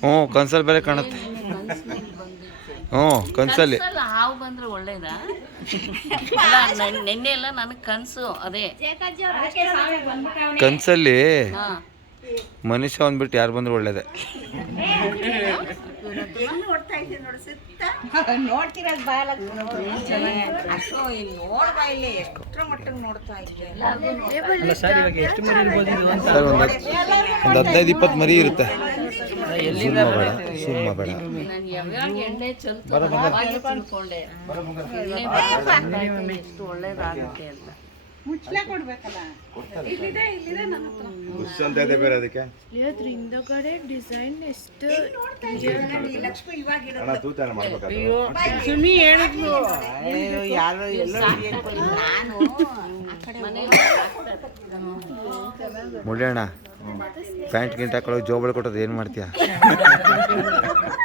ಹ್ಞೂ ಕನ್ಸಲ್ ಬೇರೆ ಕಾಣುತ್ತೆ. ಹ್ಞೂ ಕನ್ಸಲ್ಲಿ. ಹಾವು ಬಂದ್ರೆ ಒಳ್ಳೇದಾ? ನಿನ್ನೆ ಎಲ್ಲ ನನಗೆ ಕನಸು ಅದೇ. ಕನ್ಸಲ್ಲಿ ಹಾ. ಮನುಷ್ಯ ಅಂದ್ಬಿಟ್ಟು ಯಾರು ಬಂದ್ರು ಒಳ್ಳೇದೆ. ಸರ್ ಅಂತ? ಒಂದು ಒಂದು ಹದಿನೈದು ಇಪ್ಪತ್ತು ಮರಿ ಇರುತ್ತೆ. ಎಲ್ಲಿಂದ ಸುಮ್ಮ ಬೇಡ ಸುಮ್ಮ ಬೇಡ. ನಾನು ಯಾವ್ಯಾವ ಬುಷ್ ಅಂತ ಇದೆ ಬೇರೆ ಅದಕ್ಕೆ. ಅದ್ರ ಹಿಂದಗಡೆ ಡಿಸೈನ್ ಎಷ್ಟು ಲಕ್ಷ್ಮಿ ಇವಾಗ ಇರೋದು. ಹಣ ತೂತಾನ ಮಾಡ್ಬೇಕಾದ್ರೆ ಸುಮ್ಮಿ ಹೇಳಿದ್ಲು. ಅಯ್ಯೋ ಯಾರೋ ಎಲ್ಲೋ ನಾನು ಮುಳ್ಯಣ್ಣ ಪ್ಯಾಂಟ್ ಗಿಂಟ್ ಹಾಕೊಳ್ಳೋ ಜೋಬಳಿ ಕೊಟ್ಟದ್ದು ಏನು ಮಾಡ್ತೀಯ?